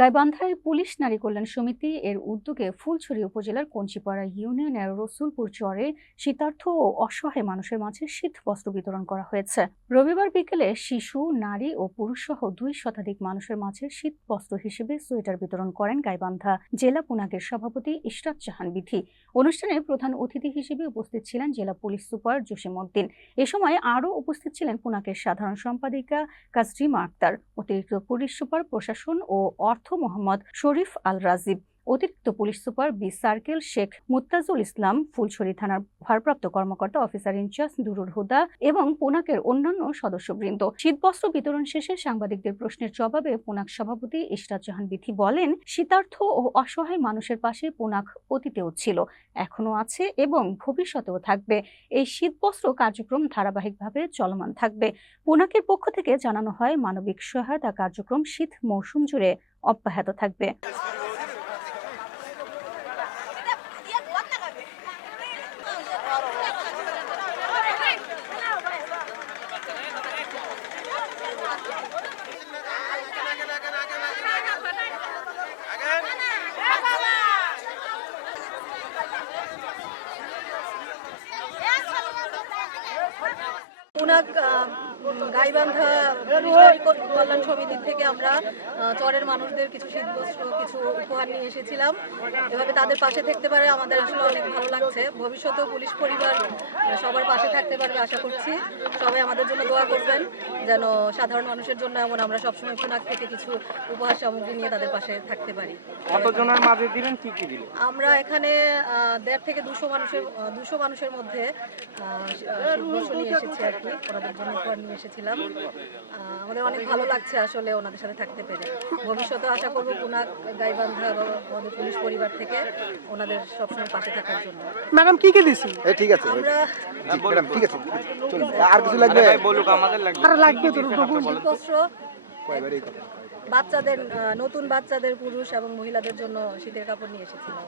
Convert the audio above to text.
গাইবান্ধায় police নারী কল্যাণ সমিতি এর উদ্যোগে ফুলছড়ি উপজেলার কঞ্চিপাড়া ইউনিয়নের রসুলপুর চরে শীতার্থ ও অসহায় মানুষের মাঝে শীত বস্ত্র বিতরণ করা হয়েছে। রবিবার বিকেলে শিশু, নারী ও পুরুষ সহ 2 শতাধিক মানুষের মাঝে শীত বস্ত্র হিসেবে সোয়েটার বিতরণ করেন গাইবান্ধা জেলা পুনাকের সভাপতি ইশরাত জাহান বিথি। অনুষ্ঠানে প্রধান অতিথি হিসেবে উপস্থিত ছিলেন জেলা পুলিশ সুপার জসিম উদ্দিন। এ সময় আরও উপস্থিত ছিলেন পুনাকের সাধারণ সম্পাদিকা কাজরিমা আক্তার, অতিরিক্ত পুলিশ সুপার প্রশাসন ও অর্থ মোহাম্মদ শরীফ আল রাজীব, অতিরিক্ত police super B circle Sheikh Muttajul Islam, Fulchhari থানার ভারপ্রাপ্ত কর্মকর্তা অফিসার ইনচার্জ দুরুল হুদা এবং পুনাকের অন্যান্য সদস্যবৃন্দ। শীতবস্ত্র বিতরণ শেষে সাংবাদিকদের প্রশ্নের জবাবে পুনাক সভাপতি ইশরাত জাহান বিথি বলেন, শীতার্থ ও অসহায় মানুষের পাশে পুনাক অতীতেও ছিল, এখনো আছে এবং ভবিষ্যতেও থাকবে। এই শীতবস্ত্র কার্যক্রম ধারাবাহিকভাবে চলমান থাকবে। পুনাকের পক্ষ থেকে জানানো হয়, মানবিক সহায়তা কার্যক্রম শীত মৌসুম জুড়ে অব্যাহত থাকবে। পুনাক গাইবান্ধা নারী কল্যাণ সমিতি থেকে আমরা চরের মানুষদের কিছু শীতবস্ত্র, কিছু উপহার নিয়ে এসেছিলাম। এভাবে তাদের পাশে থাকতে পারে আমাদের আসলে অনেক ভালো লাগছে। ভবিষ্যতেও পুলিশ পরিবার সবার পাশে থাকতে পারবে আশা করছি। সবাই আমাদের জন্য দোয়া করবেন যেন সাধারণ মানুষের জন্য এমন আমরা সবসময় পুনাক থেকে কিছু উপহার সামগ্রী নিয়ে তাদের পাশে থাকতে পারি। কতজনের মাঝে দিলেন, কি কি দিলেন? আমরা এখানে 150 থেকে 200 মানুষের মধ্যে শীতবস্ত্র নিয়ে এসেছি আর কি, ওনাদের জন্য উপহার নিয়ে এসেছিলাম। আমাদের অনেক ভালো লাগছে আসলে ওনাদের সাথে থাকতে পেরে। ভবিষ্যতে আশা করবো পুনাক, গাইবান্ধা বা আমাদের পুলিশ পরিবার থেকে ওনাদের সবসময় পাশে থাকার জন্য। ম্যাডাম কি কি দিছি? ঠিক আছে আমরা ম্যাডাম, ঠিক আছে, আর কিছু লাগবে? বলুক, আমাদের লাগবে। আর লাগবে তো শীতবস্ত্র বাচ্চাদের, নতুন বাচ্চাদের, পুরুষ এবং মহিলাদের জন্য শীতের কাপড় নিয়ে এসেছিলাম।